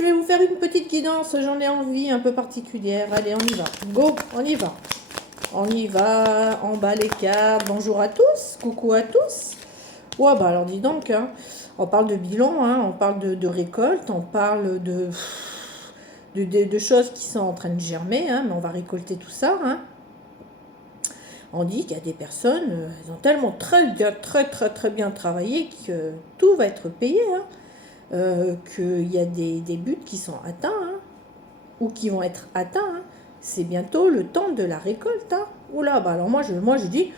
je vais vous faire une petite guidance, j'en ai envie un peu particulière. Allez, on y va. Go, on y va. On y va, on bat les cartes. Bonjour à tous, coucou à tous. Ouais, bah alors dis donc, hein, on parle de bilan, hein, on parle de récolte, on parle de choses qui sont en train de germer, hein, mais on va récolter tout ça. Hein. On dit qu'il y a des personnes, elles ont tellement très bien travaillé que tout va être payé. Hein. Qu'il y a des buts qui sont atteints, hein, ou qui vont être atteints. Hein. C'est bientôt le temps de la récolte. Hein. Oula, bah alors moi je dis,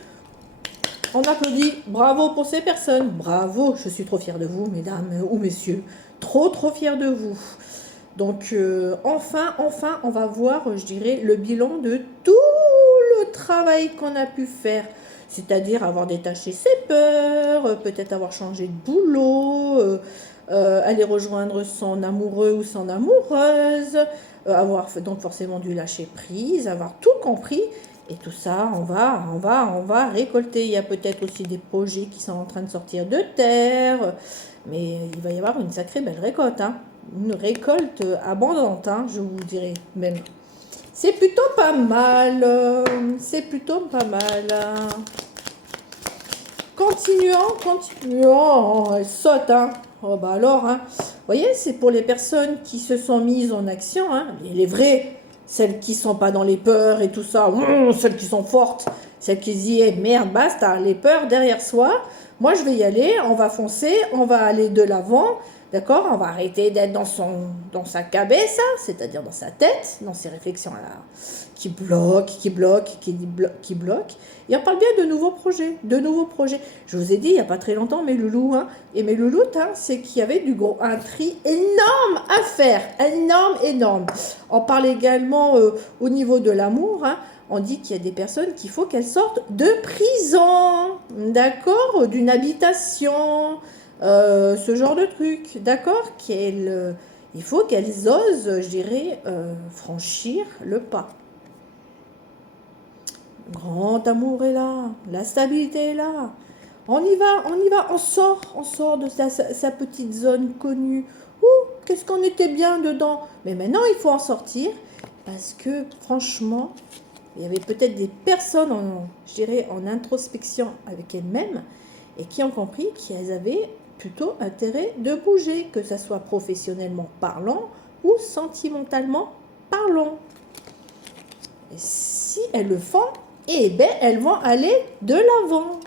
on applaudit, bravo pour ces personnes, bravo, je suis trop fière de vous, mesdames ou messieurs, trop fière de vous. Donc enfin, on va voir, je dirais, le bilan de tout le travail qu'on a pu faire. C'est-à-dire avoir détaché ses peurs, peut-être avoir changé de boulot, aller rejoindre son amoureux ou son amoureuse, avoir donc forcément dû lâcher prise, avoir tout compris. Et tout ça, on va récolter. Il y a peut-être aussi des projets qui sont en train de sortir de terre. Mais il va y avoir une sacrée belle récolte. Hein. Une récolte abondante, hein, je vous dirais même. C'est plutôt pas mal. C'est plutôt pas mal. Continuons. Elle saute, hein. Oh bah alors, hein. Vous voyez, c'est pour les personnes qui se sont mises en action, hein. Les vraies, celles qui sont pas dans les peurs et tout ça, celles qui sont fortes, celles qui disent, merde, basta, les peurs derrière soi. Moi, je vais y aller, on va foncer, on va aller de l'avant, d'accord? On va arrêter d'être dans sa cabeza, c'est-à-dire dans sa tête, dans ses réflexions là, qui bloquent. Et on parle bien de nouveaux projets, Je vous ai dit il n'y a pas très longtemps, mes loulous, hein, et mes louloutes, hein, c'est qu'il y avait un tri énorme à faire, énorme. On parle également au niveau de l'amour, hein, on dit qu'il y a des personnes qu'il faut qu'elles sortent de prison, d'accord, d'une habitation, ce genre de truc, d'accord, il faut qu'elles osent, je dirais, franchir le pas. Grand amour est là, la stabilité est là. On y va, on sort de sa petite zone connue. Ouh, qu'est-ce qu'on était bien dedans. Mais maintenant, il faut en sortir parce que, franchement, il y avait peut-être des personnes, je dirais, en introspection avec elles-mêmes et qui ont compris qu'elles avaient plutôt intérêt de bouger, que ce soit professionnellement parlant ou sentimentalement parlant. Et si elles le font, eh bien, elles vont aller de l'avant.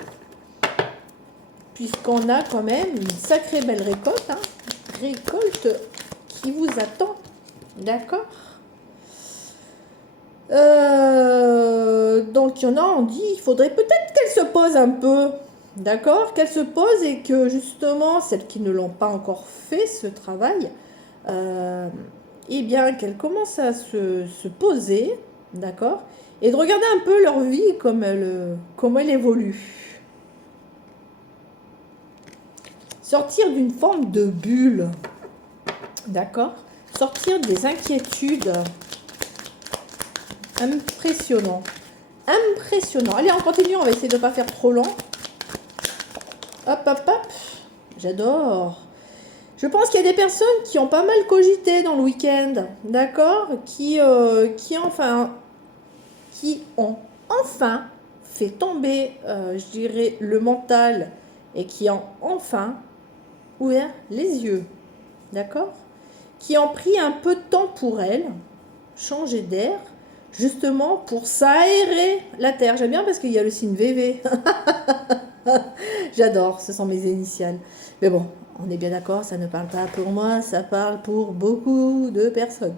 Puisqu'on a quand même une sacrée belle récolte, hein, récolte qui vous attend, d'accord. Donc, il y en a, on dit, il faudrait peut-être qu'elles se posent un peu, d'accord, qu'elles se posent et que justement, celles qui ne l'ont pas encore fait, ce travail, eh bien, qu'elles commencent à se poser, d'accord, et de regarder un peu leur vie comme elle évolue. Sortir d'une forme de bulle, d'accord, sortir des inquiétudes. Impressionnant. Allez, on continue, on va essayer de ne pas faire trop long. Hop. J'adore. Je pense qu'il y a des personnes qui ont pas mal cogité dans le week-end, d'accord, qui ont enfin fait tomber, je dirais, le mental et qui ont enfin ouvert les yeux, d'accord, qui ont pris un peu de temps pour elles, changer d'air, justement pour s'aérer la terre. J'aime bien parce qu'il y a le signe VV. J'adore, ce sont mes initiales. Mais bon, on est bien d'accord, ça ne parle pas pour moi, ça parle pour beaucoup de personnes.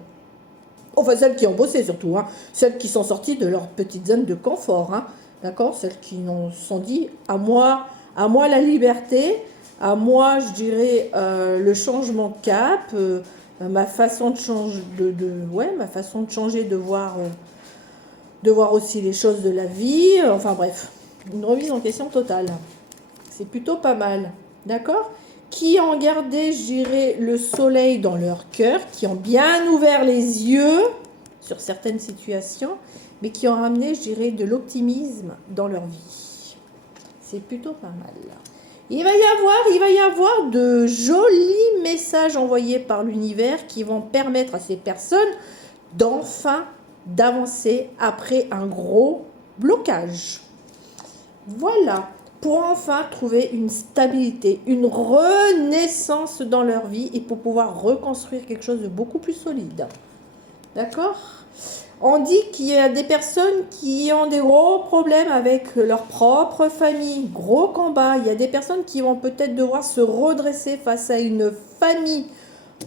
Enfin, celles qui ont bossé surtout, hein. Celles qui sont sorties de leur petite zone de confort, hein. D'accord, celles qui se sont dit, à moi la liberté, à moi, je dirais, le changement de cap, ma façon de changer, ma façon de changer, de voir aussi les choses de la vie, enfin bref, une remise en question totale. C'est plutôt pas mal, d'accord? Qui ont gardé, je dirais, le soleil dans leur cœur, qui ont bien ouvert les yeux sur certaines situations, mais qui ont ramené, je dirais, de l'optimisme dans leur vie. C'est plutôt pas mal. Il va y avoir de jolis messages envoyés par l'univers qui vont permettre à ces personnes d'enfin d'avancer après un gros blocage. Voilà, pour enfin trouver une stabilité, une renaissance dans leur vie et pour pouvoir reconstruire quelque chose de beaucoup plus solide. D'accord ? On dit qu'il y a des personnes qui ont des gros problèmes avec leur propre famille, gros combat. Il y a des personnes qui vont peut-être devoir se redresser face à une famille.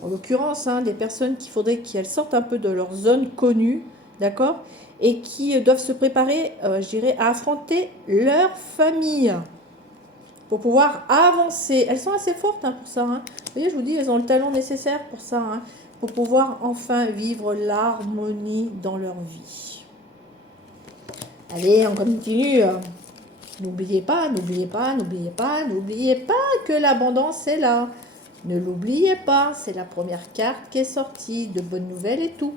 En l'occurrence, des personnes qu'il faudrait qu'elles sortent un peu de leur zone connue, d'accord ? Et qui doivent se préparer, je dirais, à affronter leur famille pour pouvoir avancer. Elles sont assez fortes pour ça. Vous voyez, je vous dis, elles ont le talent nécessaire pour ça, pour pouvoir enfin vivre l'harmonie dans leur vie. Allez, on continue. N'oubliez pas, n'oubliez pas, n'oubliez pas, n'oubliez pas que l'abondance est là. Ne l'oubliez pas, c'est la première carte qui est sortie, de bonnes nouvelles et tout.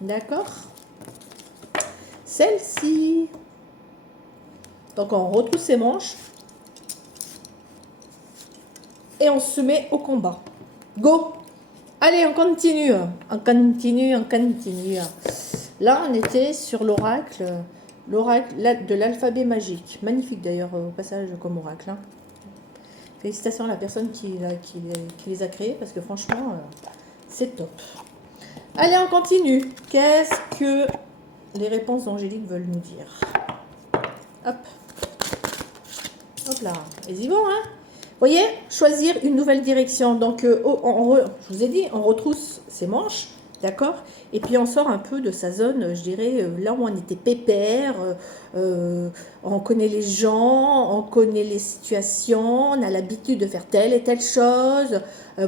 D'accord ? Celle-ci. Donc on retrousse ses manches. Et on se met au combat. Go! Allez, on continue. On continue, on continue. Là, on était sur l'oracle de l'alphabet magique. Magnifique d'ailleurs au passage comme oracle. Félicitations à la personne qui les a créés parce que franchement, c'est top. Allez, on continue. Qu'est-ce que les réponses angéliques veulent nous dire? Hop. Hop là. Elles y vont, Vous voyez, choisir une nouvelle direction. Donc, je vous ai dit, on retrousse ses manches, d'accord? Et puis, on sort un peu de sa zone, je dirais, là où on était pépère. On connaît les gens, on connaît les situations, on a l'habitude de faire telle et telle chose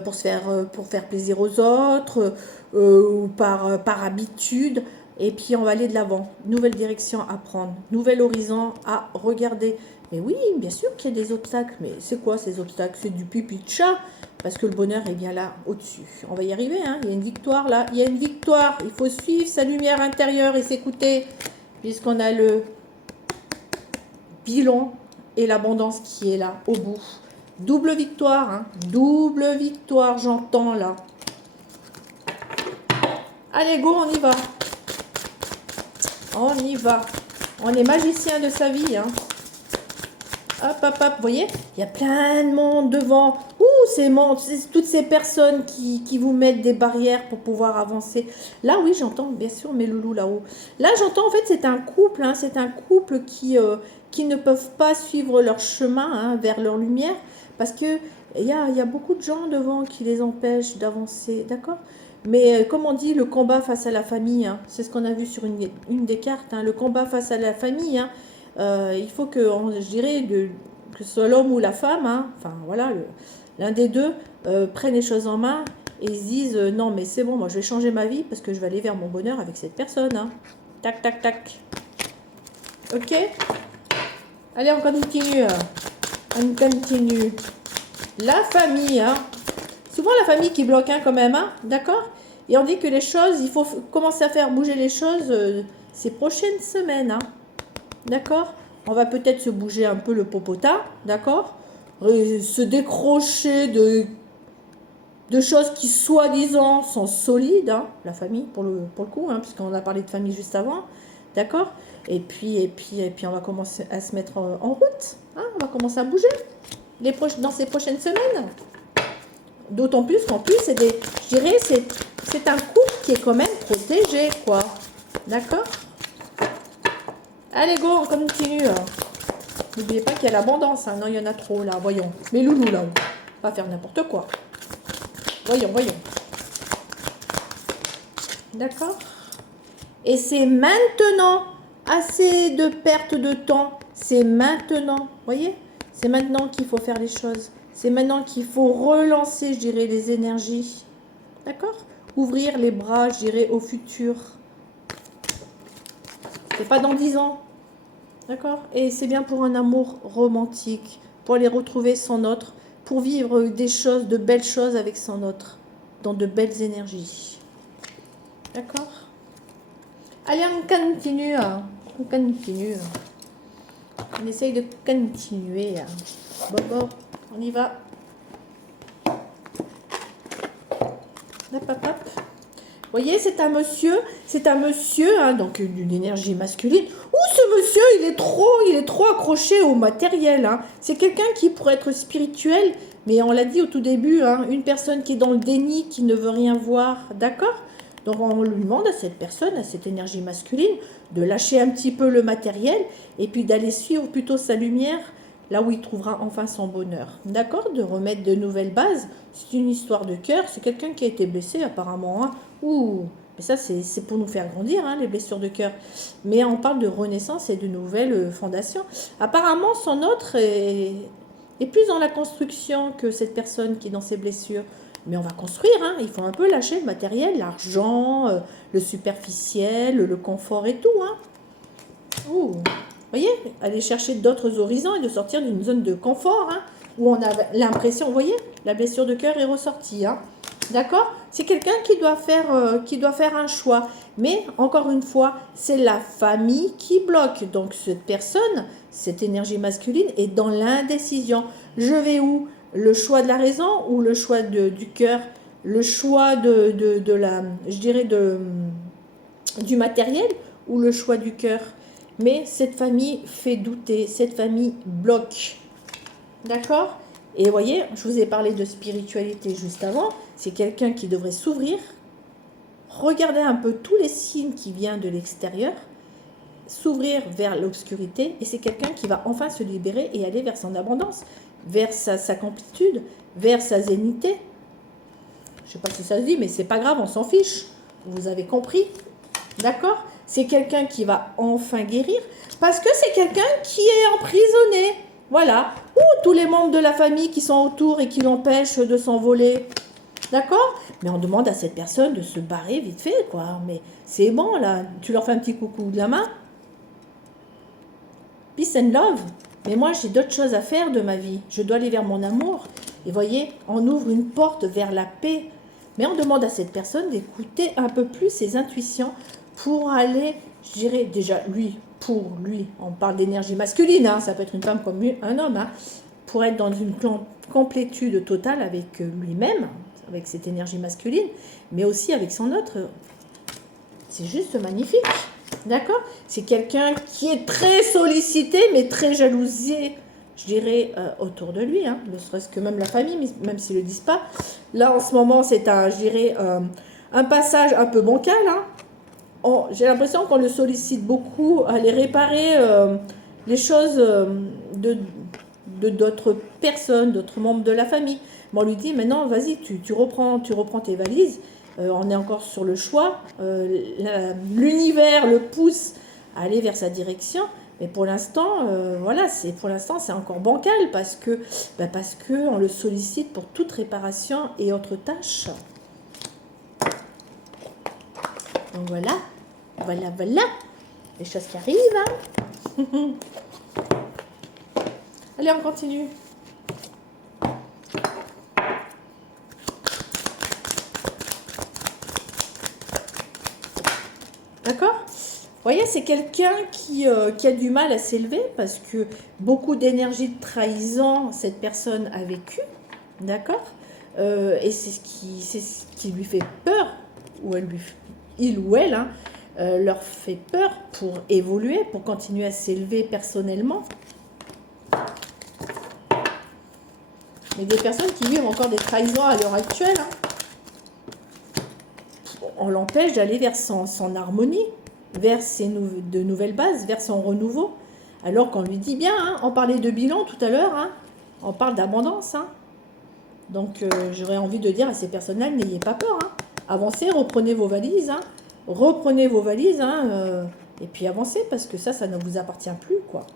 pour faire plaisir aux autres ou par habitude. Et puis, on va aller de l'avant. Nouvelle direction à prendre, nouvel horizon à regarder. Mais oui, bien sûr qu'il y a des obstacles. Mais c'est quoi ces obstacles? C'est du pipi de chat. Parce que le bonheur est bien là, au-dessus. On va y arriver, Il y a une victoire là. Il y a une victoire. Il faut suivre sa lumière intérieure et s'écouter. Puisqu'on a le bilan et l'abondance qui est là, au bout. Double victoire, Double victoire, j'entends là. Allez, go, on y va. On y va. On est magicien de sa vie, Hop, hop, hop, vous voyez, il y a plein de monde devant. C'est toutes ces personnes qui vous mettent des barrières pour pouvoir avancer. Là, oui, j'entends, bien sûr, mes loulous là-haut. Là, j'entends, en fait, c'est un couple, c'est un couple qui ne peuvent pas suivre leur chemin vers leur lumière parce que il y a beaucoup de gens devant qui les empêchent d'avancer, d'accord? Mais comme on dit, le combat face à la famille, c'est ce qu'on a vu sur une des cartes, le combat face à la famille, il faut que, je dirais, que ce soit l'homme ou la femme, enfin voilà, l'un des deux prenne les choses en main et se disent non mais c'est bon, moi je vais changer ma vie parce que je vais aller vers mon bonheur avec cette personne. Tac, tac, tac. Ok? Allez, on continue. On continue. La famille, souvent la famille qui bloque quand même, d'accord? Et on dit que les choses, il faut commencer à faire bouger les choses ces prochaines semaines, d'accord? On va peut-être se bouger un peu le popotin, d'accord? Se décrocher de choses qui, soi-disant, sont solides, la famille, pour le coup, puisqu'on a parlé de famille juste avant, d'accord? Et puis, on va commencer à se mettre en route, on va commencer à bouger dans ces prochaines semaines. D'autant plus qu'en plus, je dirais, c'est un couple qui est quand même protégé, quoi. D'accord? Allez, go, on continue. N'oubliez pas qu'il y a l'abondance. Non, il y en a trop, là. Voyons. Mais loulou, là. Pas faire n'importe quoi. Voyons. D'accord? Et c'est maintenant. Assez de perte de temps. C'est maintenant. Voyez? C'est maintenant qu'il faut faire les choses. C'est maintenant qu'il faut relancer, je dirais, les énergies. D'accord? Ouvrir les bras, je dirais, au futur. C'est pas dans 10 ans. D'accord? Et c'est bien pour un amour romantique, pour aller retrouver son autre, pour vivre des choses, de belles choses avec son autre, dans de belles énergies. D'accord? Allez, on continue. On continue. On essaye de continuer. Bon, On y va. Hop, hop, hop. Vous voyez, c'est un monsieur, hein, donc d'une énergie masculine. Ouh, ce monsieur, il est trop accroché au matériel. Hein. C'est quelqu'un qui pourrait être spirituel, mais on l'a dit au tout début, hein, une personne qui est dans le déni, qui ne veut rien voir, d'accord? Donc on lui demande à cette personne, à cette énergie masculine, de lâcher un petit peu le matériel et puis d'aller suivre plutôt sa lumière, là où il trouvera enfin son bonheur. D'accord? De remettre de nouvelles bases. C'est une histoire de cœur, c'est quelqu'un qui a été blessé apparemment. Hein. Ouh, mais ça c'est pour nous faire grandir, hein, les blessures de cœur. Mais on parle de renaissance et de nouvelles fondations. Apparemment, son autre est plus dans la construction que cette personne qui est dans ses blessures. Mais on va construire, hein. Il faut un peu lâcher le matériel, l'argent, le superficiel, le confort et tout. Hein. Ouh. Vous voyez, aller chercher d'autres horizons et de sortir d'une zone de confort, hein, où on a l'impression, vous voyez, la blessure de cœur est ressortie. Hein. D'accord? C'est quelqu'un qui doit faire un choix. Mais, encore une fois, c'est la famille qui bloque. Donc, cette personne, cette énergie masculine, est dans l'indécision. Je vais où? Le choix de la raison ou le choix du cœur? Le choix de la, je dirais, du matériel ou le choix du cœur? Mais cette famille fait douter, cette famille bloque. D'accord? Et vous voyez, je vous ai parlé de spiritualité juste avant. C'est quelqu'un qui devrait s'ouvrir, regarder un peu tous les signes qui viennent de l'extérieur, s'ouvrir vers l'obscurité. Et c'est quelqu'un qui va enfin se libérer et aller vers son abondance, vers sa complétude, vers sa zénité. Je ne sais pas si ça se dit, mais c'est pas grave, on s'en fiche. Vous avez compris? D'accord? C'est quelqu'un qui va enfin guérir parce que c'est quelqu'un qui est emprisonné. Voilà. Ou tous les membres de la famille qui sont autour et qui l'empêchent de s'envoler. D'accord? Mais on demande à cette personne de se barrer vite fait, quoi. Mais c'est bon, là. Tu leur fais un petit coucou de la main. Peace and love. Mais moi, j'ai d'autres choses à faire de ma vie. Je dois aller vers mon amour. Et voyez, on ouvre une porte vers la paix. Mais on demande à cette personne d'écouter un peu plus ses intuitions pour aller, je dirais déjà pour lui, on parle d'énergie masculine, hein, ça peut être une femme comme un homme, hein, pour être dans une complétude totale avec lui-même, avec cette énergie masculine, mais aussi avec son autre. C'est juste magnifique, d'accord? C'est quelqu'un qui est très sollicité, mais très jalousé, je dirais, autour de lui, hein, ne serait-ce que même la famille, même s'ils ne le disent pas. Là, en ce moment, c'est je dirais, un passage un peu bancal, hein. J'ai l'impression qu'on le sollicite beaucoup à aller réparer les choses de d'autres personnes, d'autres membres de la famille. Mais on lui dit, maintenant, vas-y, tu reprends tes valises. On est encore sur le choix. L'univers le pousse à aller vers sa direction. Mais pour l'instant, voilà, c'est encore bancal parce que on le sollicite pour toute réparation et autres tâches. Donc voilà. Voilà, les choses qui arrivent. Hein. Allez, on continue. D'accord? Vous voyez, c'est quelqu'un qui a du mal à s'élever parce que beaucoup d'énergie de trahison, cette personne a vécu. D'accord? Et c'est ce qui lui fait peur, ou il ou elle, hein, leur fait peur pour évoluer, pour continuer à s'élever personnellement. Mais des personnes qui vivent encore des trahisons à l'heure actuelle, hein, on l'empêche d'aller vers son harmonie, vers de nouvelles bases, vers son renouveau. Alors qu'on lui dit bien, hein, on parlait de bilan tout à l'heure, hein, on parle d'abondance. Hein. Donc j'aurais envie de dire à ces personnes-là, n'ayez pas peur. Hein. Avancez, reprenez vos valises. Hein. Reprenez vos valises et puis avancez parce que ça ne vous appartient plus, quoi.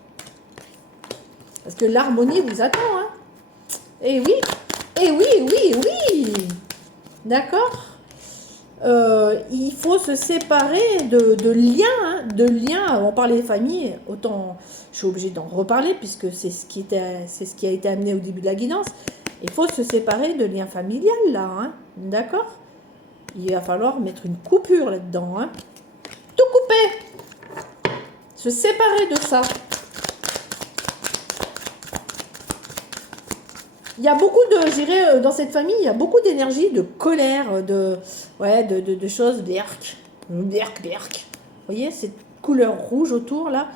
Parce que l'harmonie vous attend. Hein. Et oui, oui. D'accord. Il faut se séparer de liens, hein, de liens. On parlait des familles, autant je suis obligée d'en reparler puisque c'est ce qui a été amené au début de la guidance. Il faut se séparer de liens familiales, là. Hein, d'accord? Il va falloir mettre une coupure là-dedans. Hein. Tout couper. Se séparer de ça. Il y a beaucoup de, je dirais, dans cette famille, il y a beaucoup d'énergie, de colère, de choses, berk. Vous voyez, cette couleur rouge autour, là,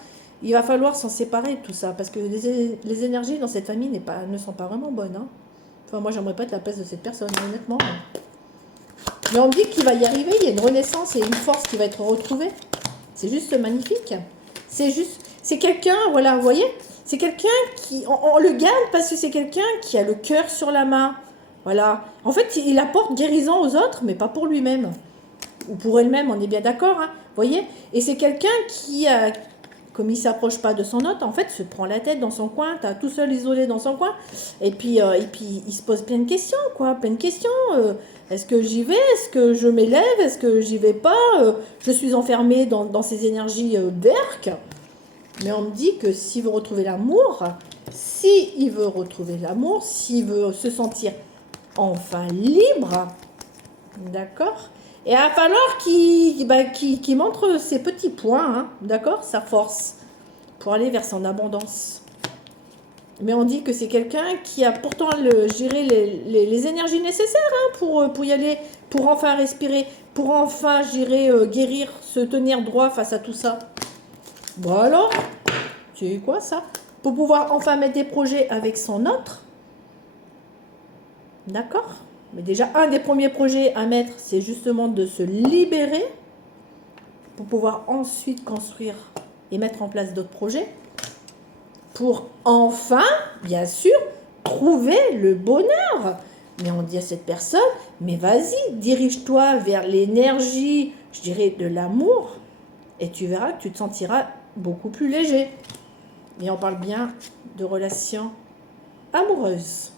il va falloir s'en séparer de tout ça, parce que les énergies dans cette famille ne sont pas vraiment bonnes. Hein. Enfin, moi, j'aimerais pas être la place de cette personne, honnêtement. Mais on me dit qu'il va y arriver, il y a une renaissance et une force qui va être retrouvée. C'est juste magnifique. C'est quelqu'un, voilà, vous voyez, c'est quelqu'un qui, on le garde parce que c'est quelqu'un qui a le cœur sur la main. Voilà. En fait, il apporte guérison aux autres, mais pas pour lui-même. Ou pour elle-même, on est bien d'accord, hein, vous voyez. Et c'est quelqu'un qui, comme il ne s'approche pas de son hôte, en fait, se prend la tête dans son coin, t'as tout seul isolé dans son coin, et puis il se pose plein de questions, quoi, plein de questions. Est-ce que j'y vais? Est-ce que je m'élève? Est-ce que j'y vais pas? Je suis enfermée dans ces énergies d'Erk. Mais on me dit que s'il veut retrouver l'amour, s'il veut se sentir enfin libre, d'accord? Et il va falloir qu'il montre ses petits points, hein, d'accord? Sa force, pour aller vers son abondance. Mais on dit que c'est quelqu'un qui a pourtant les énergies nécessaires hein, pour y aller, pour enfin respirer, pour enfin guérir, se tenir droit face à tout ça. Bon alors, c'est quoi ça? Pour pouvoir enfin mettre des projets avec son autre. D'accord? Mais déjà, un des premiers projets à mettre, c'est justement de se libérer pour pouvoir ensuite construire et mettre en place d'autres projets. Pour enfin, bien sûr, trouver le bonheur. Mais on dit à cette personne, mais vas-y, dirige-toi vers l'énergie, je dirais, de l'amour, et tu verras que tu te sentiras beaucoup plus léger. Et on parle bien de relations amoureuses.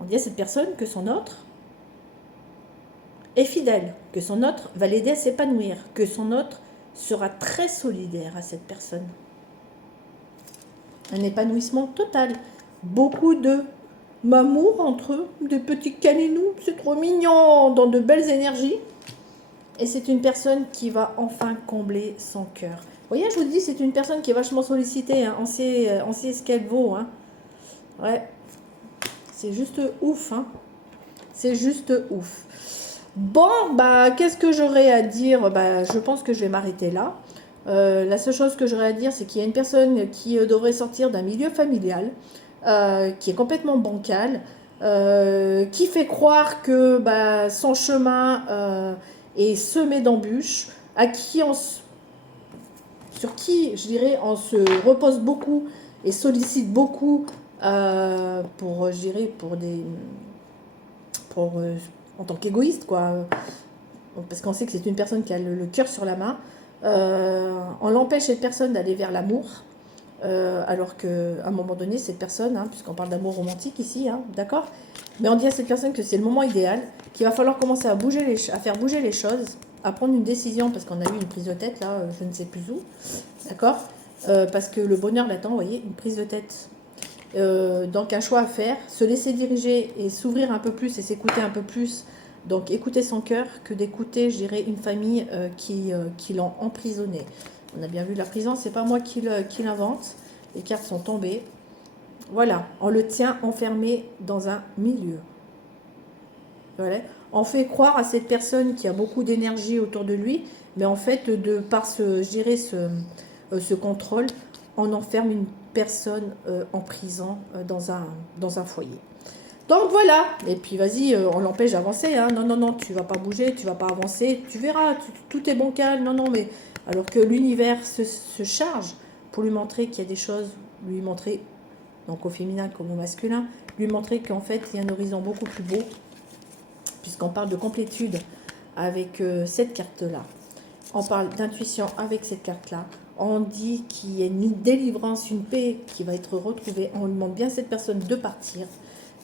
On dit à cette personne que son autre est fidèle, que son autre va l'aider à s'épanouir, que son autre sera très solidaire à cette personne. Un épanouissement total. Beaucoup de mamour entre eux, des petits câlinous, c'est trop mignon, dans de belles énergies. Et c'est une personne qui va enfin combler son cœur. Vous voyez, je vous dis, c'est une personne qui est vachement sollicitée. Hein. On sait ce qu'elle vaut. Hein. Ouais, c'est juste ouf. Hein. C'est juste ouf. Bon, bah, qu'est-ce que j'aurais à dire? Bah, je pense que je vais m'arrêter là. La seule chose que j'aurais à dire, c'est qu'il y a une personne qui devrait sortir d'un milieu familial, qui est complètement bancal, qui fait croire que bah, son chemin est semé d'embûches, sur qui, je dirais, on se repose beaucoup et sollicite beaucoup pour, je dirais, en tant qu'égoïste, quoi. Parce qu'on sait que c'est une personne qui a le cœur sur la main. On l'empêche cette personne d'aller vers l'amour, alors qu'à un moment donné, cette personne, hein, puisqu'on parle d'amour romantique ici, hein, d'accord, mais on dit à cette personne que c'est le moment idéal, qu'il va falloir commencer à faire bouger les choses, à prendre une décision, parce qu'on a eu une prise de tête, là, je ne sais plus où, d'accord, parce que le bonheur l'attend, vous voyez, une prise de tête. Donc un choix à faire, se laisser diriger et s'ouvrir un peu plus et s'écouter un peu plus. Donc écouter son cœur que d'écouter, je dirais, une famille qui l'ont emprisonné. On a bien vu la prison, c'est pas moi qui l'invente. Les cartes sont tombées. Voilà, on le tient enfermé dans un milieu. Voilà. On fait croire à cette personne qui a beaucoup d'énergie autour de lui, mais en fait, par ce contrôle, on enferme une personne en prison dans un foyer. Donc voilà, et puis vas-y, on l'empêche d'avancer, hein. Non, non, non, tu vas pas bouger, tu vas pas avancer, tu verras, tout est bancal, non, non, mais alors que l'univers se charge pour lui montrer qu'il y a des choses, lui montrer, donc au féminin comme au masculin, lui montrer qu'en fait, il y a un horizon beaucoup plus beau, puisqu'on parle de complétude avec cette carte-là. On parle d'intuition avec cette carte-là. On dit qu'il y a une délivrance, une paix qui va être retrouvée. On demande bien à cette personne de partir.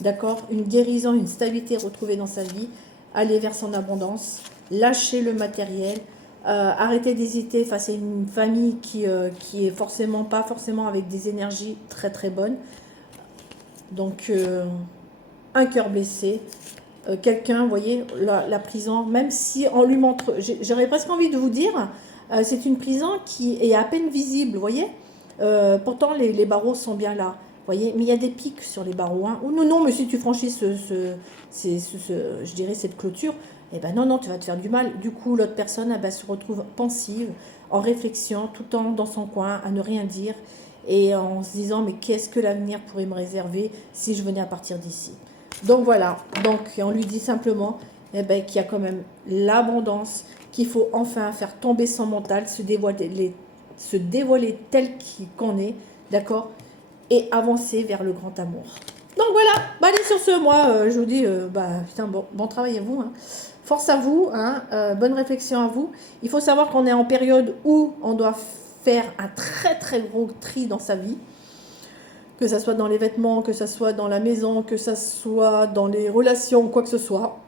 D'accord? Une guérison, une stabilité retrouvée dans sa vie. Aller vers son abondance. Lâcher le matériel. Arrêter d'hésiter face à une famille qui est pas forcément avec des énergies très très bonnes. Donc, un cœur blessé. Quelqu'un, vous voyez, la prison, même si on lui montre, j'aurais presque envie de vous dire, c'est une prison qui est à peine visible, vous voyez. Pourtant, les barreaux sont bien là. voyez, mais il y a des pics sur les barreaux. Hein. Oh non, non, mais si tu franchis je dirais cette clôture, eh ben non, non, tu vas te faire du mal. Du coup, l'autre personne eh ben, se retrouve pensive, en réflexion, tout le temps dans son coin, à ne rien dire, et en se disant, mais qu'est-ce que l'avenir pourrait me réserver si je venais à partir d'ici. Donc voilà, donc on lui dit simplement eh ben, qu'il y a quand même l'abondance, qu'il faut enfin faire tomber son mental, se dévoiler tel qu'on est, d'accord, et avancer vers le grand amour. Donc voilà, bah, allez sur ce, moi je vous dis, putain, bon travail à vous, hein. Force à vous, hein, bonne réflexion à vous. Il faut savoir qu'on est en période où on doit faire un très très gros tri dans sa vie, que ça soit dans les vêtements, que ça soit dans la maison, que ça soit dans les relations, quoi que ce soit.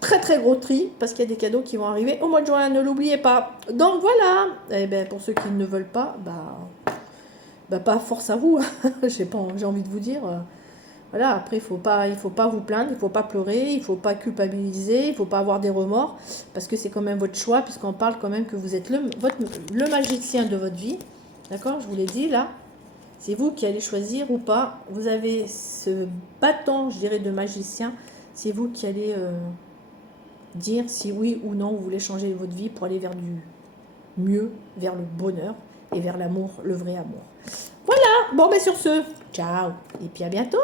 Très très gros tri, parce qu'il y a des cadeaux qui vont arriver au mois de juin, ne l'oubliez pas. Donc voilà, et ben, pour ceux qui ne veulent pas, pas force à vous, j'ai envie de vous dire. Voilà, après, il faut pas vous plaindre, il ne faut pas pleurer, il ne faut pas culpabiliser, il ne faut pas avoir des remords, parce que c'est quand même votre choix, puisqu'on parle quand même que vous êtes le magicien de votre vie. D'accord, je vous l'ai dit là. C'est vous qui allez choisir ou pas. Vous avez ce bâton, je dirais, de magicien. C'est vous qui allez dire si oui ou non vous voulez changer votre vie pour aller vers du mieux, vers le bonheur et vers l'amour, le vrai amour. Voilà, bon, sur ce, ciao, et puis à bientôt.